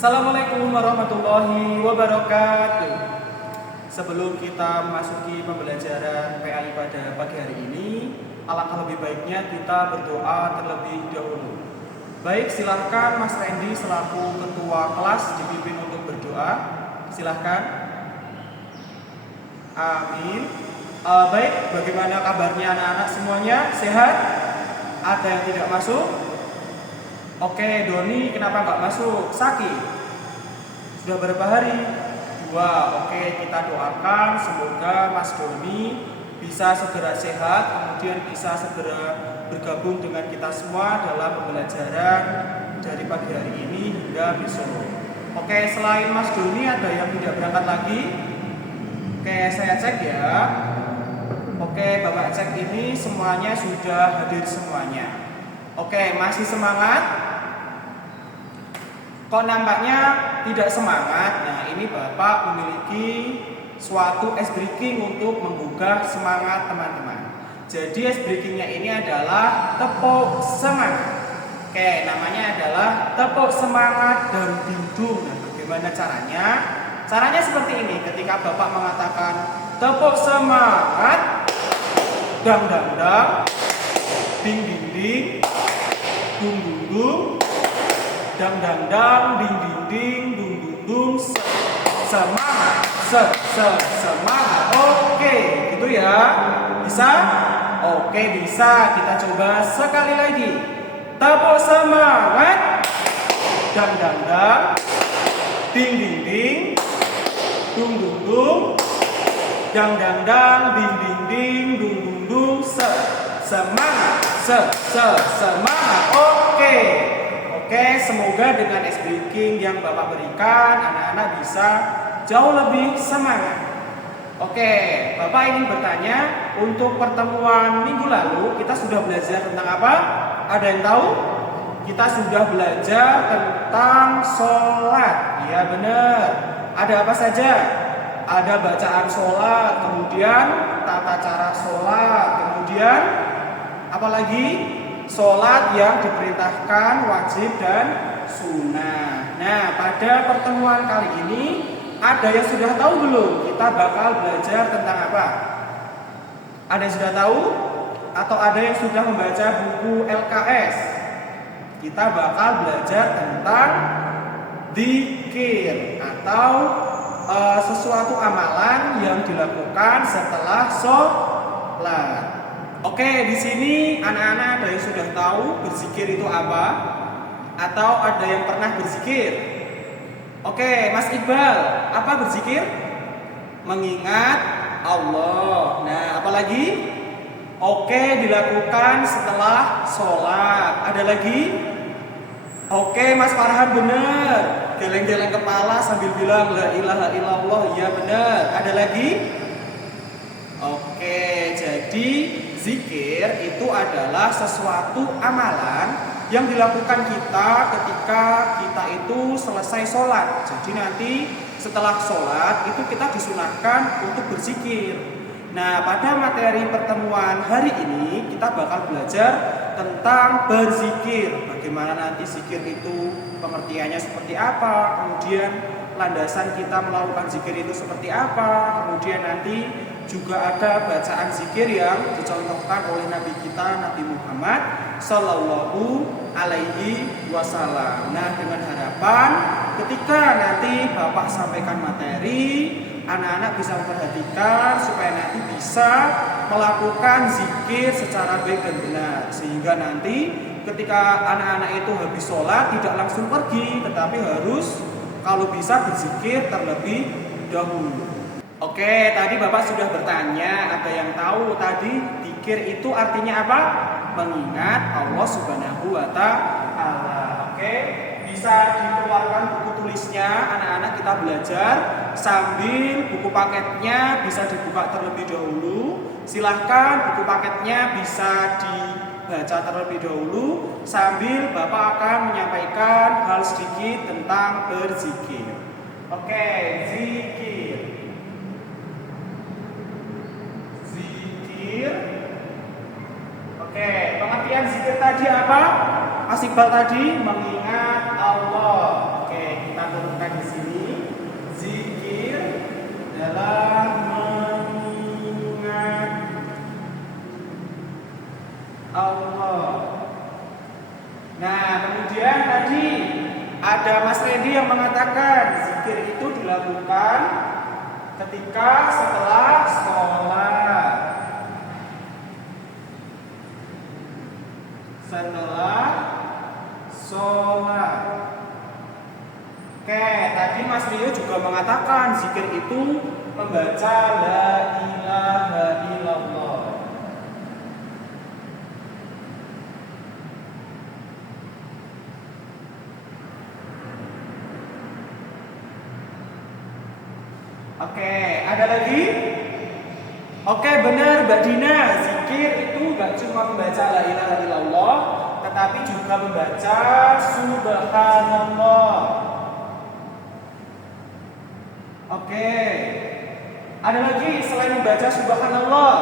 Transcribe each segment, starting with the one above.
Assalamualaikum warahmatullahi wabarakatuh. Sebelum kita memasuki pembelajaran PAI pada pagi hari ini, alangkah lebih baiknya kita berdoa terlebih dahulu. Baik, silahkan Mas Randy selaku ketua kelas dipimpin untuk berdoa. Silahkan. Amin. Baik, bagaimana kabarnya anak-anak semuanya? Sehat? Ada yang tidak masuk? Oke, Doni kenapa nggak masuk? Sakit? Sudah berapa hari? 2. Oke, kita doakan semoga Mas Doni bisa segera sehat, kemudian bisa segera bergabung dengan kita semua dalam pembelajaran dari pagi hari ini hingga besok. Oke, selain Mas Doni ada yang tidak berangkat lagi? Oke, saya cek ya. Oke, Bapak cek ini semuanya sudah hadir semuanya. Oke, masih semangat? Kok nampaknya tidak semangat? Nah, ini Bapak memiliki suatu ice breaking untuk menggugah semangat teman-teman. Jadi ice breakingnya ini adalah tepuk semangat. Oke, namanya adalah tepuk semangat dan dingdung. Nah, bagaimana caranya? Caranya seperti ini. Ketika Bapak mengatakan tepuk semangat, dang dang dang, ding ding ding, dung dung dung, dang dang dang, ding ding ding, dung dung dung, semangat, semangat. Oke, gitu ya. Bisa? Oke, bisa. Kita coba sekali lagi. Tepuk semangat, dang dang dang, ding ding ding, dung dung dung, dang dang dang, ding ding ding, dung dung dung, semangat, semangat. Oke, semoga dengan ice breaking yang Bapak berikan, anak-anak bisa jauh lebih semangat. Oke, Bapak ingin bertanya, untuk pertemuan minggu lalu kita sudah belajar tentang apa? Ada yang tahu? Kita sudah belajar tentang sholat. Ya benar. Ada apa saja? Ada bacaan sholat, kemudian tata cara sholat, kemudian apalagi? Sholat yang diperintahkan wajib dan sunnah. Nah, pada pertemuan kali ini ada yang sudah tahu belum? Kita bakal belajar tentang apa? Ada yang sudah tahu? Atau ada yang sudah membaca buku LKS? Kita bakal belajar tentang dzikir atau sesuatu amalan yang dilakukan setelah sholat. Oke, di sini anak-anak ada yang sudah tahu berzikir itu apa? Atau ada yang pernah berzikir? Oke, Mas Iqbal, apa berzikir? Mengingat Allah. Nah, apalagi? Oke, dilakukan setelah sholat. Ada lagi? Oke, Mas Farhan benar. Geleng-geleng kepala sambil bilang la ilaha illallah. Ya benar. Ada lagi? Oke, jadi zikir itu adalah sesuatu amalan yang dilakukan kita ketika kita itu selesai sholat. Jadi nanti setelah sholat itu kita disunahkan untuk berzikir. Nah, pada materi pertemuan hari ini kita bakal belajar tentang berzikir. Bagaimana nanti zikir itu pengertiannya seperti apa, kemudian landasan kita melakukan zikir itu seperti apa, kemudian nanti juga ada bacaan zikir yang dicontohkan oleh Nabi kita Nabi Muhammad Sallallahu Alaihi Wasallam. Nah, dengan harapan ketika nanti Bapak sampaikan materi, anak-anak bisa memperhatikan supaya nanti bisa melakukan zikir secara baik dan benar, sehingga nanti ketika anak-anak itu habis sholat tidak langsung pergi, tetapi harus kalau bisa berzikir terlebih dahulu. Oke, tadi Bapak sudah bertanya, ada yang tahu tadi dzikir itu artinya apa? Mengingat Allah Subhanahu wa Ta'ala. Oke, bisa dikeluarkan buku tulisnya, anak-anak kita belajar sambil buku paketnya bisa dibuka terlebih dahulu. Silahkan buku paketnya bisa dibaca terlebih dahulu sambil Bapak akan menyampaikan hal sedikit tentang berzikir. Oke, zikir. Oke, pengertian zikir tadi apa? Mas Iqbal tadi mengingat Allah. Oke, kita Mas Randy yang mengatakan zikir itu dilakukan ketika setelah sholat. Setelah sholat. Oke, tadi Mas Rio juga mengatakan zikir itu membaca la ilaha illallah. Oke, ada lagi? Oke, benar Mbak Dina, zikir itu gak cuma membaca la ilaha illallah, tetapi juga membaca subhanallah. Oke, ada lagi selain membaca subhanallah.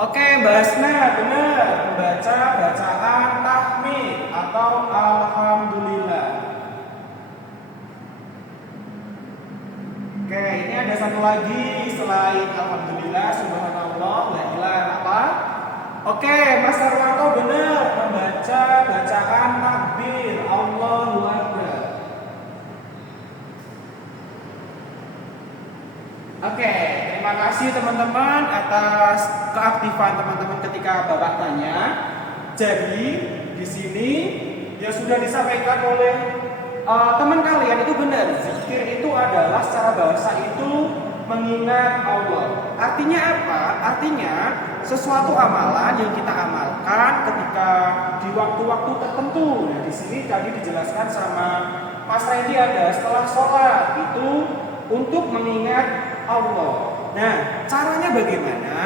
Oke, Mbak Hasna, benar, membaca bacaan tahmid atau alhamdulillah. Oke, ini ada satu lagi selain alhamdulillah, subhanallah, la ilaha apa? Oke, Mas Sarwanto benar membaca bacaan takbir, Allahu Akbar. Oke, terima kasih teman-teman atas keaktifan teman-teman ketika Bapak tanya. Jadi di sini yang sudah disampaikan oleh teman kalian itu benar, zikir itu adalah secara bahasa itu mengingat Allah. Artinya apa? Artinya sesuatu amalan yang kita amalkan ketika di waktu-waktu tertentu. Nah, di sini tadi dijelaskan sama Mas Randy ada setelah sholat itu untuk mengingat Allah. Nah, caranya bagaimana?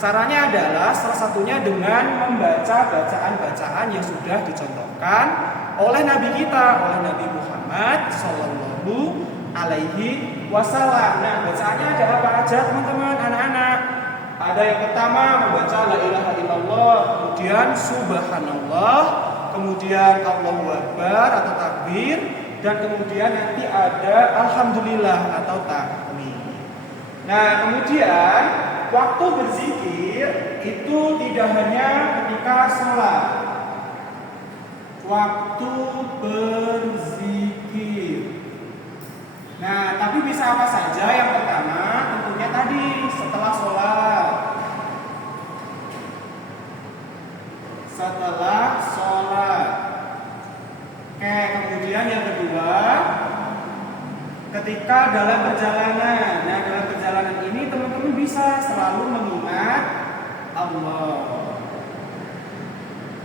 Caranya adalah salah satunya dengan membaca bacaan-bacaan yang sudah dicontohkan oleh Nabi kita, oleh Nabi Muhammad Sallallahu Alaihi Wasallam. Nah, bacaannya ada apa aja teman-teman, anak-anak? Ada yang pertama membaca la ilaha illallah, kemudian subhanallah, kemudian Allahu Akbar atau takbir, dan kemudian nanti ada alhamdulillah atau tahmid. Nah, kemudian waktu berzikir itu tidak hanya ketika sholat. Waktu berzikir. Nah, tapi bisa apa saja? Yang pertama tentunya tadi setelah sholat. Setelah sholat. Oke, kemudian yang kedua ketika dalam perjalanan. Nah, dalam perjalanan ini teman-teman bisa selalu mengingat Allah.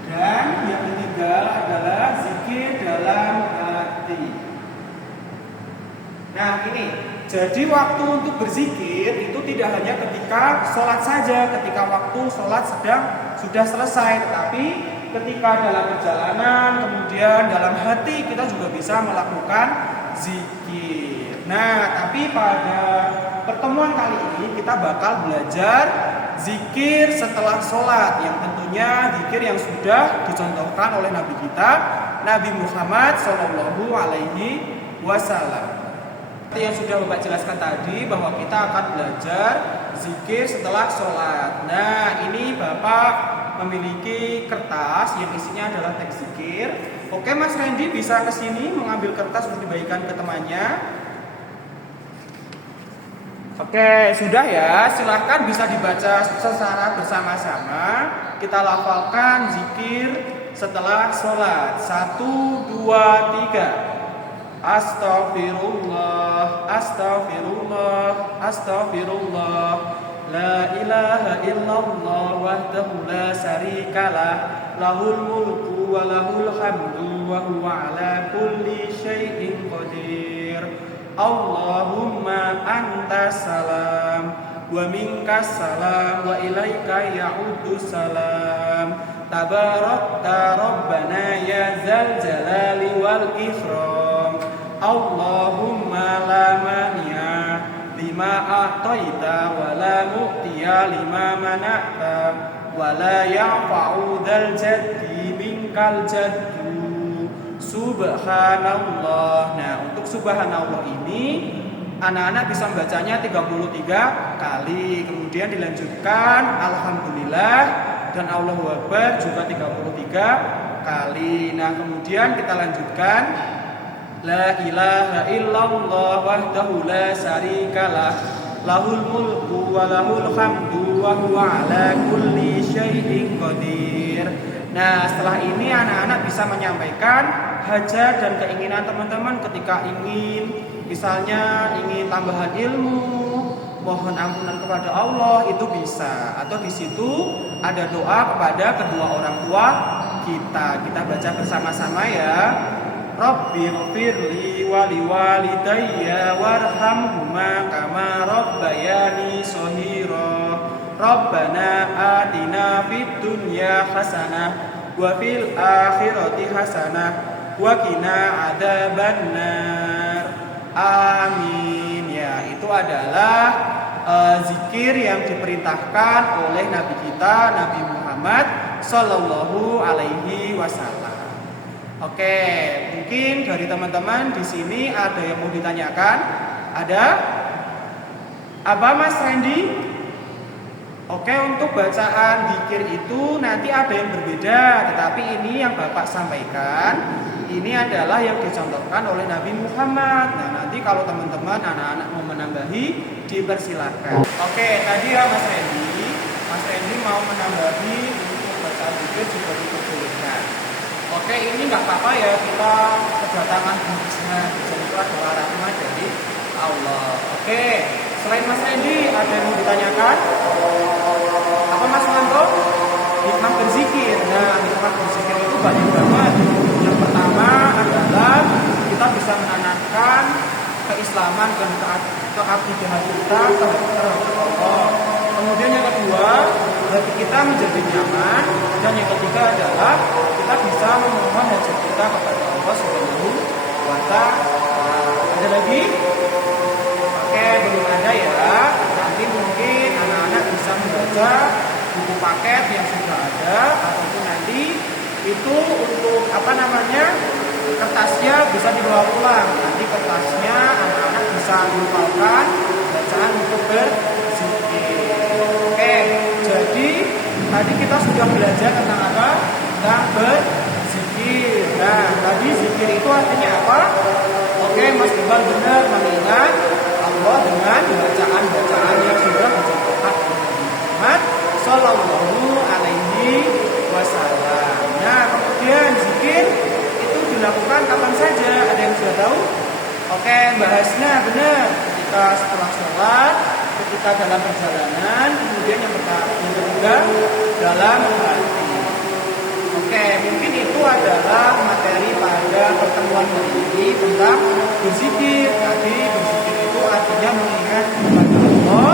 Dan yang ketiga adalah zikir dalam hati. Nah, ini jadi waktu untuk berzikir itu tidak hanya ketika sholat saja, ketika waktu sholat sudah selesai, tetapi ketika dalam perjalanan, kemudian dalam hati kita juga bisa melakukan zikir. Nah, tapi pada pertemuan kali ini kita bakal belajar zikir setelah sholat, yang tentunya zikir yang sudah dicontohkan oleh Nabi kita, Nabi Muhammad Sallallahu Alaihi Wasallam. Seperti yang sudah Bapak jelaskan tadi bahwa kita akan belajar zikir setelah sholat. Nah, ini Bapak memiliki kertas yang isinya adalah teks zikir. Oke, Mas Randy bisa ke sini mengambil kertas untuk dibagikan ke temannya. Oke, sudah ya. Silahkan bisa dibaca secara bersama-sama. Kita lafalkan zikir setelah sholat. 1, 2, 3. Astaghfirullah, astaghfirullah, astaghfirullah. La ilaha illallah wahdahu la syarikalah, lahul mulku wa lahul hamdu wa huwa ala kulli syai'in qadir. Allahumma antas salam wa minkas salam wa ilaika ya'udus salam. Tabarakta rabbana ya zal jalali wal ikram. Allahumma la mani'a lima a'taita wa la mu'tiya lima mana'ta wa la ya'fa'u dzal jaddi minkal jaddu. Subhanallah. Nah, untuk subhanallah ini anak-anak bisa membacanya 33 kali. Kemudian dilanjutkan alhamdulillah dan Allahu Akbar juga 33 kali. Nah, kemudian kita lanjutkan La ilaha illallah wahdahu la syarikalah lahul mulku wa lahul hamdu wa huwa ala kulli syai'in qadir. Nah, setelah ini anak-anak bisa menyampaikan hajat dan keinginan teman-teman ketika ingin, misalnya ingin tambahan ilmu, mohon ampunan kepada Allah, itu bisa. Atau di situ ada doa kepada kedua orang tua kita. Kita baca bersama-sama ya. Rabbighfirli wa liwalidayya warhamhuma kama rabbayani shaghira. Rabbana atina fid dunya hasanah wa fil akhirati hasanah wa qina adzabannar. Amin. Ya, itu adalah zikir yang diperintahkan oleh Nabi kita Nabi Muhammad Sallallahu Alaihi Wasallam. Oke, mungkin dari teman-teman di sini ada yang mau ditanyakan? Ada? Apa Mas Randy? Oke, untuk bacaan zikir itu nanti ada yang berbeda, tetapi ini yang Bapak sampaikan ini adalah yang dicontohkan oleh Nabi Muhammad. Nah, nanti kalau teman-teman anak-anak mau menambahi dipersilakan. Oke, tadi ya Mas Randy mau menambahi untuk bacaan zikir juga diperbolehkan. Oke, ini nggak apa-apa ya, kita kedatangan bisa itu adalah rahmat dari Allah. Oke, selain Mas Randy ada yang mau ditanyakan? Apa Mas Manto? Hikmah berzikir. Nah, hikmah berzikir itu banyak banget. Yang pertama adalah kita bisa menanamkan keislaman dan keakidahan kita terhadap Allah. Kemudian yang kedua, hati kita menjadi nyaman. Dan yang ketiga adalah kita bisa memohon hajat kita kepada Allah Subhanahu wa Ta'ala. Ada lagi? Oke, belum ada ya. Nanti mungkin anak-anak bisa membaca buku paket yang sudah ada, ataupun nanti itu untuk kertasnya bisa dibawa pulang. Nanti kertasnya anak-anak bisa lupakan bacaan untuk berzikir. Oke, jadi tadi kita sudah belajar tentang apa? Tentang berzikir. Nah, tadi zikir itu artinya apa? Oke, Mas Iqbal benar mengingat Allah dengan bacaan-bacaan yang sudah dicontohkan oleh Nabi Muhammad Sallallahu Alaihi Wasallam. Nah, kemudian zikir itu dilakukan kapan saja? Ada yang sudah tahu? Oke, bahasnya benar. Ketika setelah sholat, ketika dalam perjalanan, kemudian yang ketiga dalam hati. Oke, mungkin itu adalah materi pada pertemuan hari ini tentang berzikir. Tadi berzikir itu artinya mengingat kepada Allah,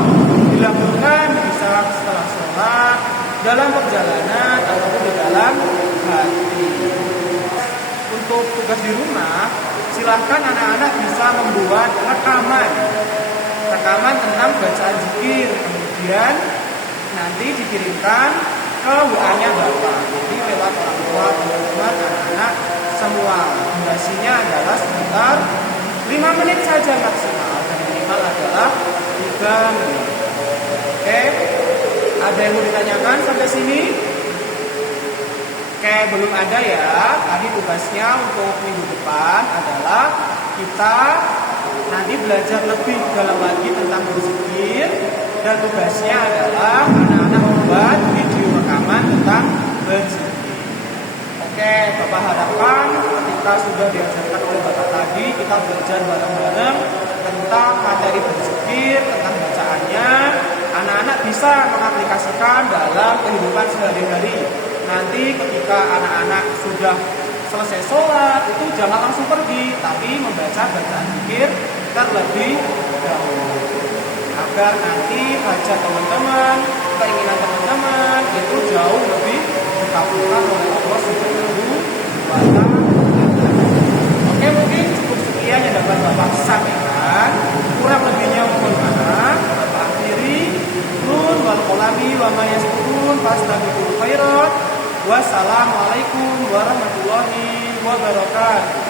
dilakukan bisa setelah sholat, dalam perjalanan ataupun di dalam hati. Untuk tugas di rumah, silahkan anak-anak bisa membuat rekaman tentang bacaan zikir, kemudian nanti dikirimkan ke WA-nya Bapak. Jadi lewat orang tua, teman-teman, anak-anak semua. Durasinya adalah sekitar 5 menit saja maksimal, dan minimal adalah 3 menit. Oke, ada yang mau ditanyakan sampai sini? Oke, belum ada ya. Tadi tugasnya untuk minggu depan adalah kita nanti belajar lebih dalam lagi tentang berzikir, dan tugasnya adalah anak-anak membuat video rekaman tentang berzikir. Oke, Bapak harapkan ketika sudah diajarkan oleh Bapak tadi, kita belajar bareng-bareng tentang materi berzikir, tentang bacaannya. Anak-anak bisa mengaplikasikan dalam kehidupan sehari-hari. Nanti ketika anak-anak sudah selesai sholat, itu jangan langsung pergi, tapi membaca bacaan zikir terlebih dahulu, agar nanti hajat teman-teman, keinginan teman-teman itu jauh lebih dikabulkan oleh Allah Subhanahu wa Ta'ala. Oke, mungkin cukup sekian yang dapat Bapak sampaikan. Kurang lebihnya mohon maaf. Bapak akhiri. Nun wal qalami wa ma yasturun fastabiqul khairat. Wassalamualaikum warahmatullahi wabarakatuh.